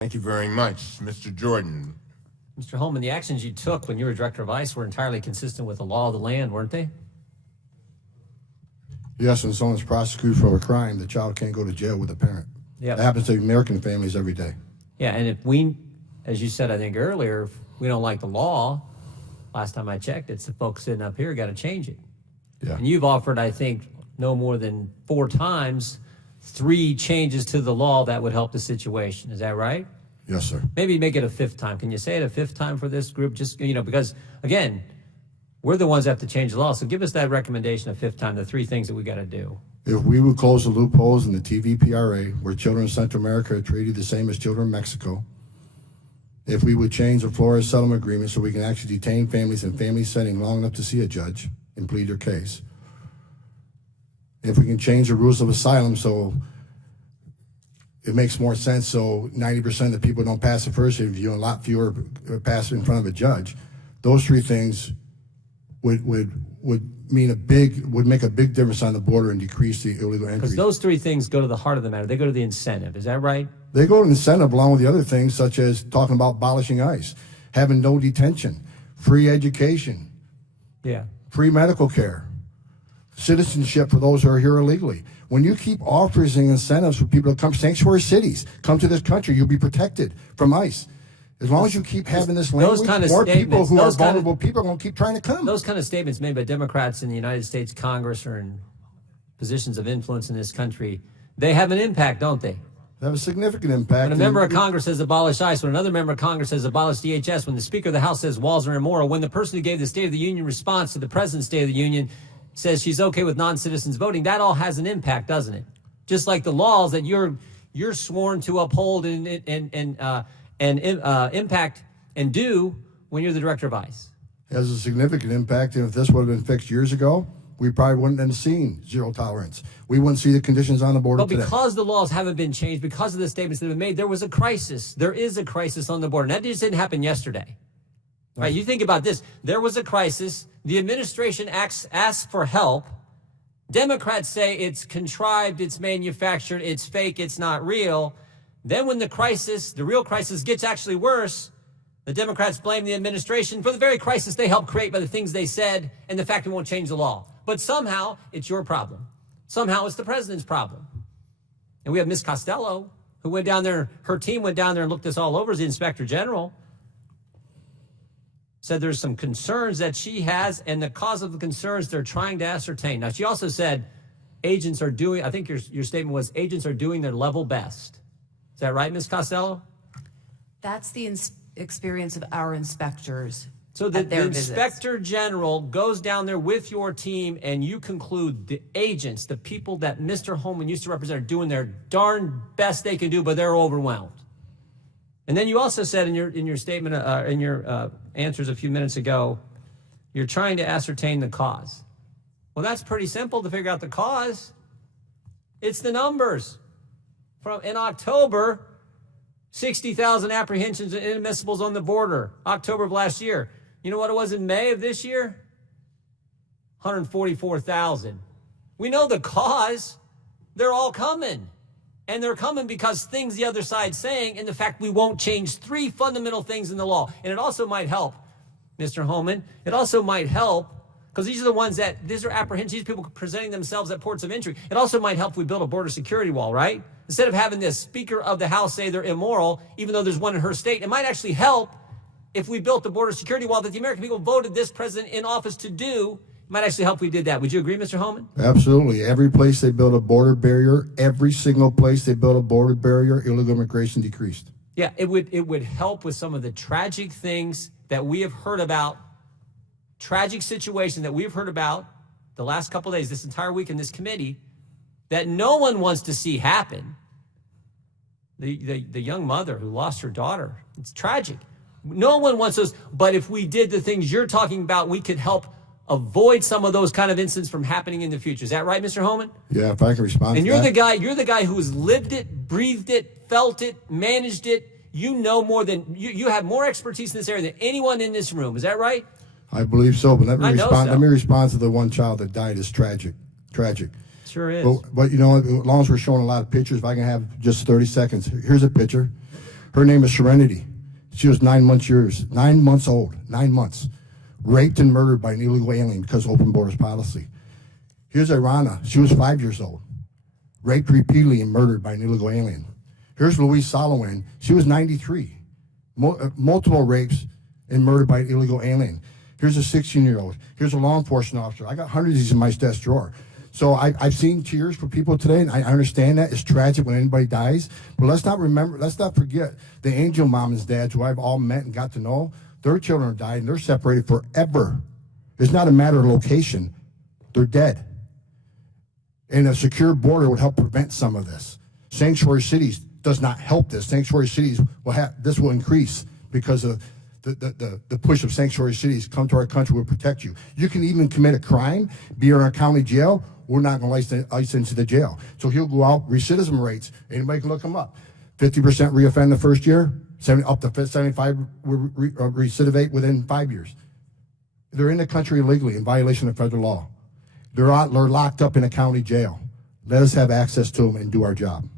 Thank you very much. Mr. Jordan. Mr. Homan, the actions you took when you were director of ICE were entirely consistent with the law of the land, weren't they? Yes, when someone's prosecuted for a crime, the child can't go to jail with a parent. Yeah. That happens to American families every day. Yeah, and if we, as you said, I think earlier, if we don't like the law, last time I checked, it's the folks sitting up here got to change it. Yeah. And you've offered, I think, no more than 4 times, 3 changes to the law that would help the situation. Is that right? Yes, sir. Maybe make it a 5th time. Can you say it a 5th time for this group? Just, because, again, we're the ones that have to change the law. So give us that recommendation a 5th time, the 3 things that we got to do. If we would close the loopholes in the TVPRA, where children in Central America are treated the same as children in Mexico, if we would change the Flores settlement agreement so we can actually detain families in family setting long enough to see a judge and plead their case, if we can change the rules of asylum so it makes more sense so 90% of the people don't pass the first interview and a lot fewer pass in front of a judge, those 3 things would make a big difference on the border and decrease the illegal entry. Because those 3 things go to the heart of the matter. They go to the incentive. Is that right? They go to incentive along with the other things, such as talking about abolishing ICE, having no detention, free education, Yeah. free medical care, citizenship for those who are here illegally. When you keep offering incentives for people to come, sanctuary cities, come to this country, you'll be protected from ICE. As long as you keep having this language, more people who are vulnerable people are going to keep trying to come. Those kind of statements made by Democrats in the United States Congress or in positions of influence in this country, they have an impact, don't they? They have a significant impact. When a member of Congress says abolish ICE, when another member of Congress says abolish DHS, when the Speaker of the House says walls are immoral, when the person who gave the State of the Union response to the President's State of the Union says she's okay with non-citizens voting, that all has an impact, doesn't it? Just like the laws that you're sworn to uphold and impact and do when you're the director of ICE. It has a significant impact, and if this would have been fixed years ago, we probably wouldn't have seen zero tolerance. We wouldn't see the conditions on the border today. But because the laws haven't been changed, because of the statements that have been made, there was a crisis. There is a crisis on the border. And that just didn't happen yesterday. Right? You think about this. There was a crisis. The administration asks for help. Democrats say it's contrived, it's manufactured, it's fake, it's not real. Then when the real crisis gets actually worse, the Democrats blame the administration for the very crisis they helped create by the things they said and the fact it won't change the law. But somehow it's your problem. Somehow it's the president's problem. And we have Ms. Costello, who went down there, her team went down there and looked this all over as the inspector general. Said there's some concerns that she has, and the cause of the concerns they're trying to ascertain. Now, she also said agents are doing, I think your statement was agents are doing their level best. Is that right, Ms. Costello? That's the experience of our inspectors. So the inspector general goes down there with your team, and you conclude the agents, the people that Mr. Homan used to represent, are doing their darn best they can do, but they're overwhelmed. And then you also said in your statement, in your answers a few minutes ago, you're trying to ascertain the cause. Well, that's pretty simple to figure out the cause. It's the numbers. In October, 60,000 apprehensions and inadmissibles on the border, October of last year. You know what it was in May of this year? 144,000. We know the cause. They're all coming. And they're coming because things the other side's saying, and the fact we won't change 3 fundamental things in the law. And it also might help, Mr. Homan, it also might help, because these are the ones these are apprehensions, these people presenting themselves at ports of entry. It also might help if we build a border security wall, right? Instead of having the Speaker of the House say they're immoral, even though there's one in her state, it might actually help if we built the border security wall that the American people voted this president in office to do. It might actually help if we did that. Would you agree, Mr. Homan? Absolutely. Every place they build a border barrier, every single place they build a border barrier, illegal immigration decreased. Yeah, it would help with some of the tragic things that we have heard about, tragic situation that we've heard about the last couple of days, this entire week in this committee, that no one wants to see happen. The young mother who lost her daughter, it's tragic. No one wants those, but if we did the things you're talking about, we could help avoid some of those kind of incidents from happening in the future. Is that right, Mr. Homan? Yeah, if I can respond and to you're that. You're the guy who has lived it, breathed it, felt it, managed it. You know more than, you have more expertise in this area than anyone in this room. Is that right? I believe so, but let me respond So. to the one child that died. Is tragic. Sure is. But you know, as long as we're showing a lot of pictures, if I can have just 30 seconds. Here's a picture. Her name is Serenity. She was 9 months old, 9 months. Raped and murdered by an illegal alien because of open borders policy. Here's Irana. She was 5 years old. Raped repeatedly and murdered by an illegal alien. Here's Louise Solowin. She was 93. Multiple rapes and murdered by an illegal alien. Here's a 16-year-old. Here's a law enforcement officer. I got hundreds of these in my desk drawer. So I've seen tears for people today, and I understand that. It's tragic when anybody dies. But let's not forget the angel moms and dads who I've all met and got to know. Their children died, and they're separated forever. It's not a matter of location. They're dead. And a secure border would help prevent some of this. Sanctuary cities does not help this. Sanctuary cities this will increase because of the push of sanctuary cities. Come to our country, we'll protect you. You can even commit a crime, be in our county jail. We're not going to ice into the jail. So he'll go out, recidivism rates, anybody can look them up. 50% reoffend the first year, up to 75 recidivate within 5 years. They're in the country illegally in violation of federal law. They're locked up in a county jail. Let us have access to them and do our job.